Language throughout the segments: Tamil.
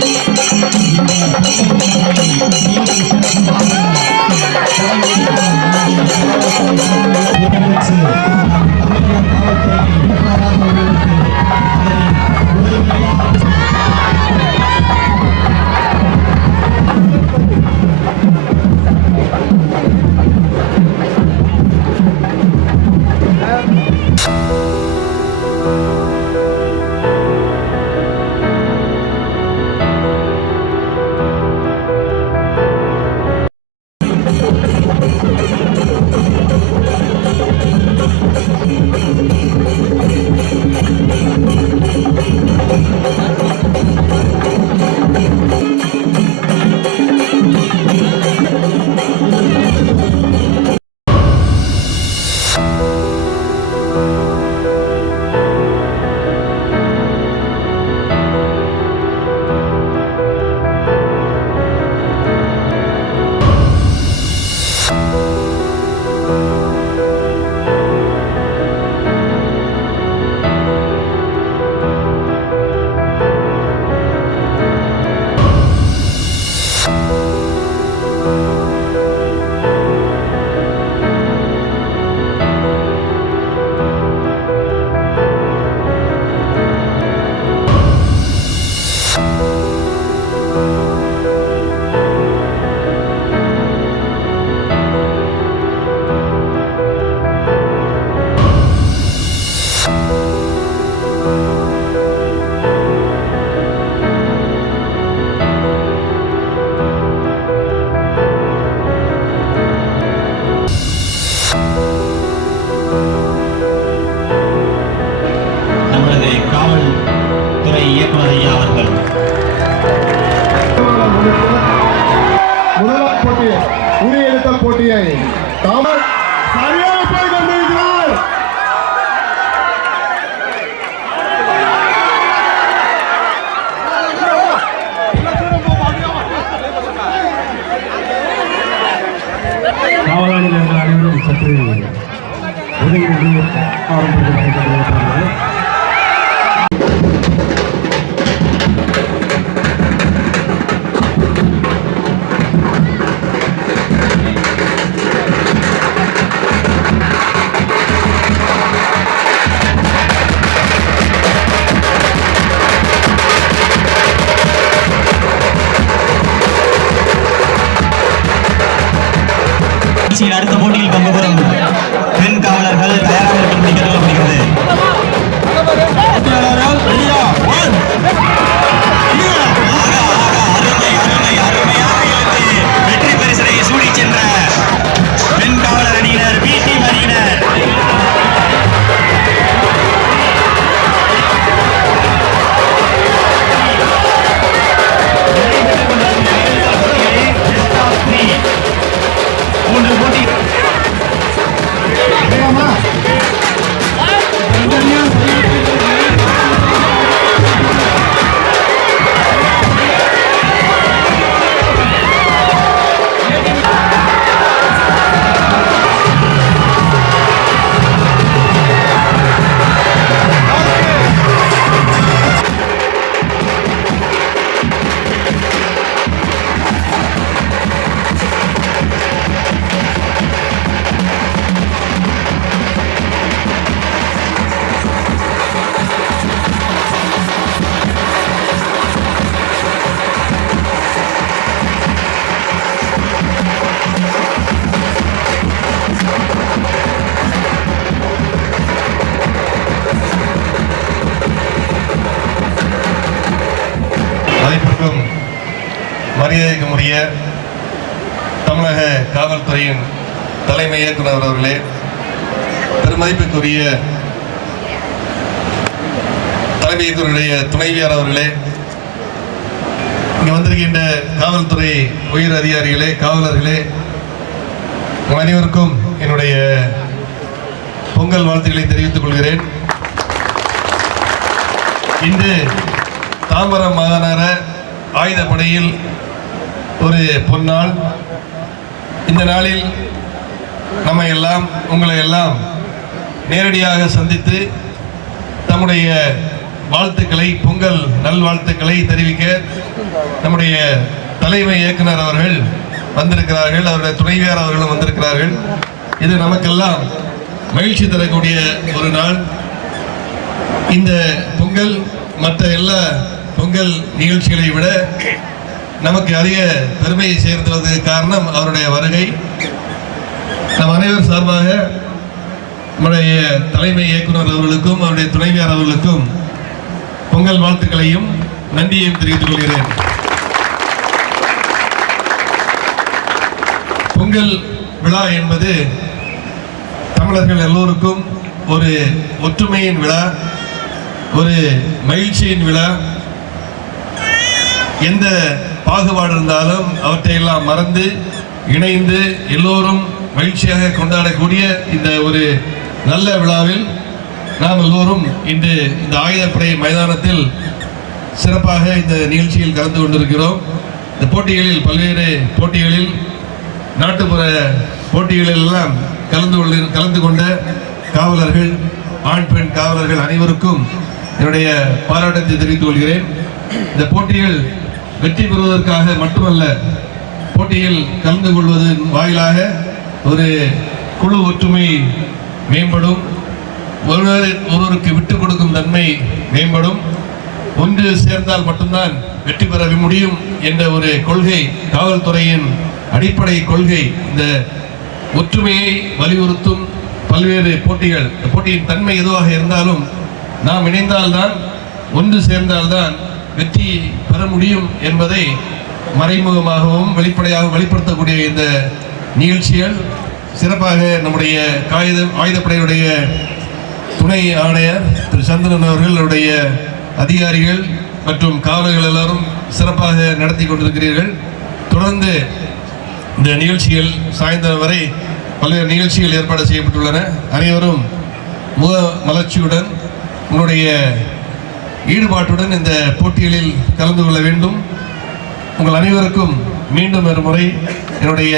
yeah. ஆரம்பிக்கிறது இயக்குனர் அவர்களே பெருமதிப்புக்குரிய தலைமை இயக்குனருடைய துணைவியார் அவர்களே இங்கே வந்திருக்கின்ற காவல்துறை உயர் அதிகாரிகளே காவலர்களே அனைவருக்கும் என்னுடைய பொங்கல் வாழ்த்துக்களை தெரிவித்துக் கொள்கிறேன். இன்று தாம்பரம் மாநகர ஆயுதப்படையில் ஒரு பொன்னாள். இந்த நாளில் நம்ம எல்லாம் உங்களை எல்லாம் நேரடியாக சந்தித்து தம்முடைய வாழ்த்துக்களை பொங்கல் நல்வாழ்த்துக்களை தெரிவிக்க நம்முடைய தலைமை இயக்குனர் அவர்கள் வந்திருக்கிறார்கள் அவருடைய துணைவியார் அவர்களும் வந்திருக்கிறார்கள். இது நமக்கெல்லாம் மகிழ்ச்சி தரக்கூடிய ஒரு நாள். இந்த பொங்கல் மற்ற எல்லா பொங்கல் நிகழ்ச்சிகளை விட நமக்கு அதிக பெருமையை சேர்ந்ததற்கு காரணம் அவருடைய வருகை. நம் அனைவர் சார்பாக நம்முடைய தலைமை இயக்குனர் அவர்களுக்கும் அவருடைய துணைவியார் அவர்களுக்கும் பொங்கல் வாழ்த்துக்களையும் நன்றியையும் தெரிவித்துக் கொள்கிறேன். பொங்கல் விழா என்பது தமிழர்கள் எல்லோருக்கும் ஒரு ஒற்றுமையின் விழா ஒரு மகிழ்ச்சியின் விழா. எந்த பாகுபாடு இருந்தாலும் அவற்றையெல்லாம் மறந்து இணைந்து எல்லோரும் மகிழ்ச்சியாக கொண்டாடக்கூடிய இந்த ஒரு நல்ல விழாவில் நாம் எல்லோரும் இன்று இந்த ஆயுதப்படை மைதானத்தில் சிறப்பாக இந்த நிகழ்ச்சியில் கலந்து கொண்டிருக்கிறோம். இந்த போட்டிகளில் பல்வேறு போட்டிகளில் நாட்டுப்புற போட்டிகளிலெல்லாம் கலந்து கொண்டு கலந்து கொண்ட காவலர்கள் ஆண் பெண் காவலர்கள் அனைவருக்கும் என்னுடைய பாராட்டத்தை தெரிவித்துக் கொள்கிறேன். இந்த போட்டிகள் வெற்றி பெறுவதற்காக மட்டுமல்ல போட்டியில் கலந்து கொள்வதன் வாயிலாக ஒரு குழு ஒற்றுமை மேம்படும். ஒருவர் ஒருவருக்கு விட்டுக் கொடுக்கும் தன்மை மேம்படும். ஒன்று சேர்ந்தால் மட்டும்தான் வெற்றி பெற முடியும் என்ற ஒரு கொள்கை காவல்துறையின் அடிப்படை கொள்கை. இந்த ஒற்றுமையை வலியுறுத்தும் பல்வேறு போட்டிகள். இந்த போட்டியின் தன்மை எதுவாக இருந்தாலும் நாம் இணைந்தால்தான் ஒன்று சேர்ந்தால்தான் வெற்றி பெற முடியும் என்பதை மறைமுகமாகவும் வெளிப்படையாக வெளிப்படுத்தக்கூடிய இந்த நிகழ்ச்சிகள் சிறப்பாக நம்முடைய காகித ஆயுதப்படையுடைய துணை ஆணையர் திரு சந்திரன் அவர்களுடைய அதிகாரிகள் மற்றும் காவலர்கள் எல்லாரும் சிறப்பாக நடத்தி கொண்டிருக்கிறீர்கள். தொடர்ந்து இந்த நிகழ்ச்சிகள் சாயந்தரம் வரை பல்வேறு நிகழ்ச்சிகள் ஏற்பாடு செய்யப்பட்டுள்ளன. அனைவரும் முக மலர்ச்சியுடன் உங்களுடைய ஈடுபாட்டுடன் இந்த போட்டிகளில் கலந்து கொள்ள வேண்டும். உங்கள் அனைவருக்கும் மீண்டும் ஒரு முறை என்னுடைய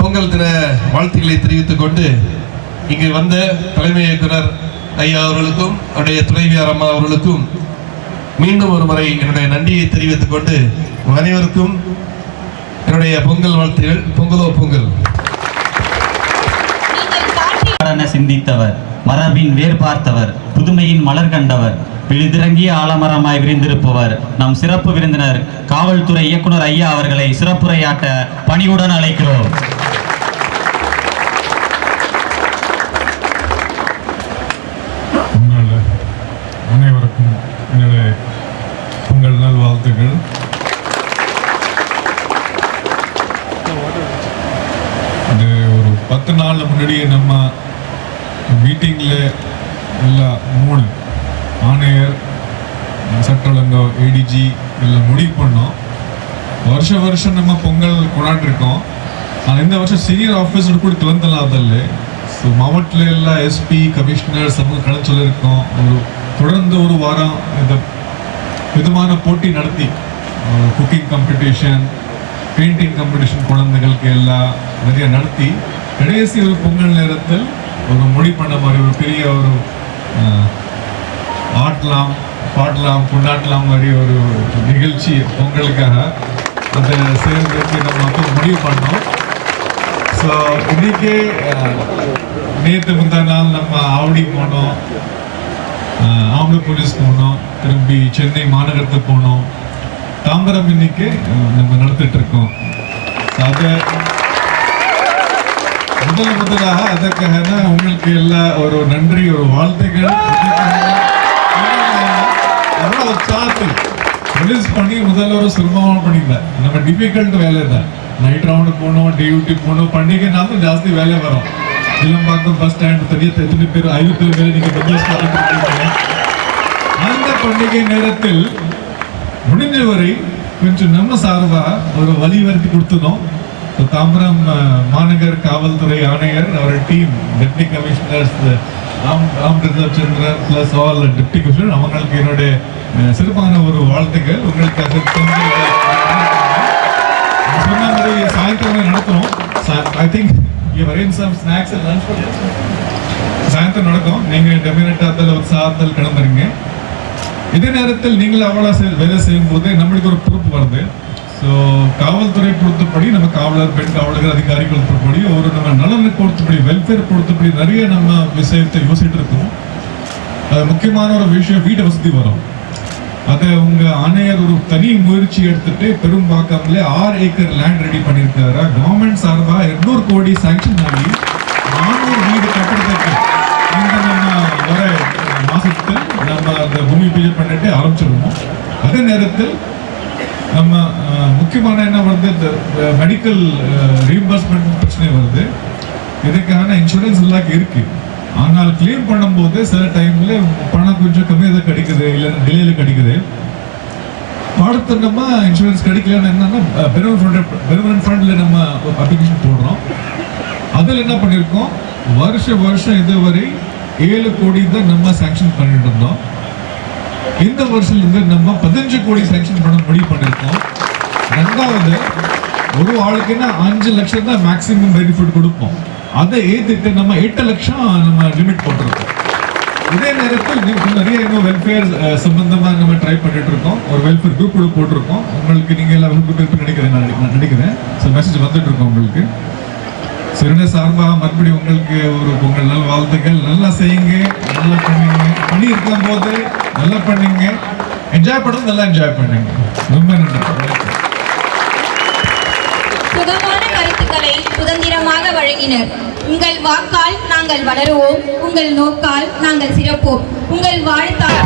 பொங்கல் தின வாழ்த்துக்களை தெரிவித்துக் கொண்டு இங்கு வந்த தலைமை இயக்குனர் ஐயா அவர்களுக்கும் அவருடைய துணைவியார் அம்மா அவர்களுக்கும் மீண்டும் ஒரு முறை என்னுடைய நன்றியை தெரிவித்துக் கொண்டு அனைவருக்கும் என்னுடைய பொங்கல் வாழ்த்துகள். பொங்கலோ பொங்கல். சிந்தித்தவர் மரபின் வேர் பார்த்தவர் புதுமையின் மலர் கண்டவர் விழுதிறங்கிய ஆலமரமாய் விரிந்திருப்பவர் நம் சிறப்பு விருந்தினர் காவல்துறை இயக்குனர் ஐயா அவர்களை சிறப்புரையாட்ட பணியுடன் அழைக்கிறோம். என்னுடைய பொங்கல் நல் வாழ்த்துக்கள் இந்த ஒரு பத்து நாள் முன்னாடியே நம்ம மீட்டிங்கில் எல்லாம் மூணு ஆணையர் சட்டலங்கம் ஏடிஜி எல்லாம் முடிவு பண்ணோம். வருஷ வருஷம் நம்ம பொங்கல் கொண்டாடிருக்கோம். ஆனால் இந்த வருஷம் சீனியர் ஆஃபீஸர் கூட கலந்தலாதல்ல ஸோ மாவட்டத்தில் எல்லாம் எஸ்பி கமிஷனர் சமூக கலந்து சொல்லியிருக்கோம். ஒரு தொடர்ந்து ஒரு வாரம் இந்த விதமான போட்டி நடத்தி குக்கிங் காம்படிஷன் பெயிண்டிங் காம்படிஷன் குழந்தைகளுக்கு எல்லாம் நிறைய நடத்தி கடைசி ஒரு பொங்கல் நேரத்தில் ஒரு மொழி பண்ண மாதிரி ஒரு பெரிய ஒரு ஆடலாம் பாடலாம் கொண்டாடலாம் மாதிரி ஒரு நிகழ்ச்சி பொங்கலுக்காக அதை சேர்ந்து நம்ம வந்து முடிவு பண்ணோம். ஸோ இன்னைக்கு நேற்று முந்தா நாள் நம்ம ஆவடி போனோம். ஆம்பளை போலீஸ் போனோம் திரும்பி சென்னை மாநகரத்துக்கு போனோம். தாம்பரம் இன்னைக்கு நம்ம நடத்திட்டு இருக்கோம் அதை முதல் முதலாக அதற்காக உங்களுக்கு எல்லா ஒரு நன்றி ஒரு வாழ்த்துக்கள். அவ்வளோ உற்சாகத்தில் ரிலீஸ் பண்ணி முதல்ல ஒரு சுலபமாக பண்ணிக்கல நம்ம டிஃபிகல்ட் வேலை தான் நைட் ரவுண்டு போகணும் டியூட்டி போகணும் பண்டிகைனாலும் ஜாஸ்தி வேலை வரும். இளம்பாக்கம் பஸ் ஸ்டாண்ட் தெரிய எத்தனை பேர் ஐந்து பேர் மேலே நீங்கள் பிஸ்னஸ் அந்த பண்டிகை நேரத்தில் முடிஞ்சவரை கொஞ்சம் நம்ம சார்பாக ஒரு வழிவருத்தி கொடுத்துனோம் தாம்பரம் மாநகர் காவல்துறை ஆணையர் அவர் team deputy commissioners Ram Ram reserve Chandran plus all deputy commissioner அவங்களுக்கு என்னுடைய சிறப்பான ஒரு வாழ்த்துக்கள். உங்களுக்காக சொன்ன மாதிரி சாயந்தரம் நடத்துறோம் I think you arrange some snacks and lunch சாயந்தரம் நடக்கும். நீங்க டெமினட்டாத்தில் உற்சாகத்தில் கிளம்புறீங்க. இதே நேரத்தில் நீங்கள் அவ்வளோ செய் வேலை செய்யும் போது நம்மளுக்கு ஒரு பொறுப்பு வருது. ஸோ காவல்துறை பொறுத்தபடி நம்ம காவலர் பெண் காவலர்கள் அதிகாரிகள் பொறுத்தபடி ஒரு நம்ம நலனை பொறுத்தபடி வெல்ஃபேர் பொறுத்தபடி நிறைய நம்ம விஷயத்தை யோசிச்சுட்டு இருக்கோம். அது முக்கியமான ஒரு விஷயம். வீட்டு வசதி வரும். அதை உங்க ஆணையர் ஒரு தனி முயற்சி எடுத்துட்டு பெரும்பாக்கம்ல ஆறு ஏக்கர் லேண்ட் ரெடி பண்ணியிருக்காரு? கவர்மெண்ட் சார்பா எண்ணூறு கோடி சாங்ஷன் ஆகி நானூறு வீடு கட்டுறதுக்கு இந்த நம்ம வர மாசத்தில் நம்ம அந்த பூமி பூஜை பண்ணிட்டு ஆரம்பிச்சிருவோம் அதே நேரத்தில் நம்ம முக்கியமான என்ன வருது? இந்த மெடிக்கல் ரீம்பர்ஸ்மெண்ட் பிரச்சனை வருது. இதுக்கான இன்சூரன்ஸ் எல்லாம் இருக்கு. ஆனால் கிளீன் பண்ணும்போது சில டைம்ல பணம் கொஞ்சம் கம்மியாக தான் கிடைக்குது இல்லைன்னா டிலேயில் கிடைக்குது. அடுத்து நம்ம இன்சூரன்ஸ் கிடைக்கலன்னு என்னன்னா பெருமன் ஃபண்ட் பெருமன் ஃபண்ட்ல நம்ம அப்ளிகேஷன் போடுறோம். அதில் என்ன பண்ணியிருக்கோம்? வருஷ வருஷம் இதுவரை ஏழு கோடி தான் நம்ம சேங்ஷன் பண்ணிட்டு இருந்தோம். இந்த வருஷத்துலேருந்து நம்ம பதினஞ்சு கோடி சேங்ஷன் பண்ண முடிவு பண்ணியிருக்கோம். ரெண்டாவது ஒரு ஆளுக்குன்னா அஞ்சு லட்சம் தான் மேக்ஸிமம் பெனிஃபிட் கொடுப்போம். அதை ஏற்றிட்டு நம்ம எட்டு லட்சம் நம்ம லிமிட் போட்டிருக்கோம். இதே நேரத்தில் நிறைய இன்னும் வெல்ஃபேர் சம்பந்தமாக நம்ம ட்ரை பண்ணிட்டு இருக்கோம். ஒரு வெல்ஃபேர் குரூப் கூட போட்டிருக்கோம். உங்களுக்கு நீங்கள் எல்லாம் குரூப் நினைக்கிறேன் நான் நினைக்கிறேன் ஸோ மெசேஜ் வந்துட்டு இருக்கோம் உங்களுக்கு. சிறுனை சார்பாக மறுபடியும் உங்களுக்கு ஒரு உங்கள் நல்ல வாழ்த்துக்கள். நல்லா செய்யுங்க. நல்லா பண்ணுங்க. பண்ணி இருக்கும் போது நல்லா பண்ணுங்க. என்ஜாய் பண்ணுறது நல்லா என்ஜாய் பண்ணுங்க. ரொம்ப நன்றி. கருத்துக்களை சுதந்திரமாக வழங்கினர். உங்கள் வாக்கால் நாங்கள் வளருவோம். உங்கள் நோக்கால் நாங்கள் சிறப்போம். உங்கள் வாழ்த்தால்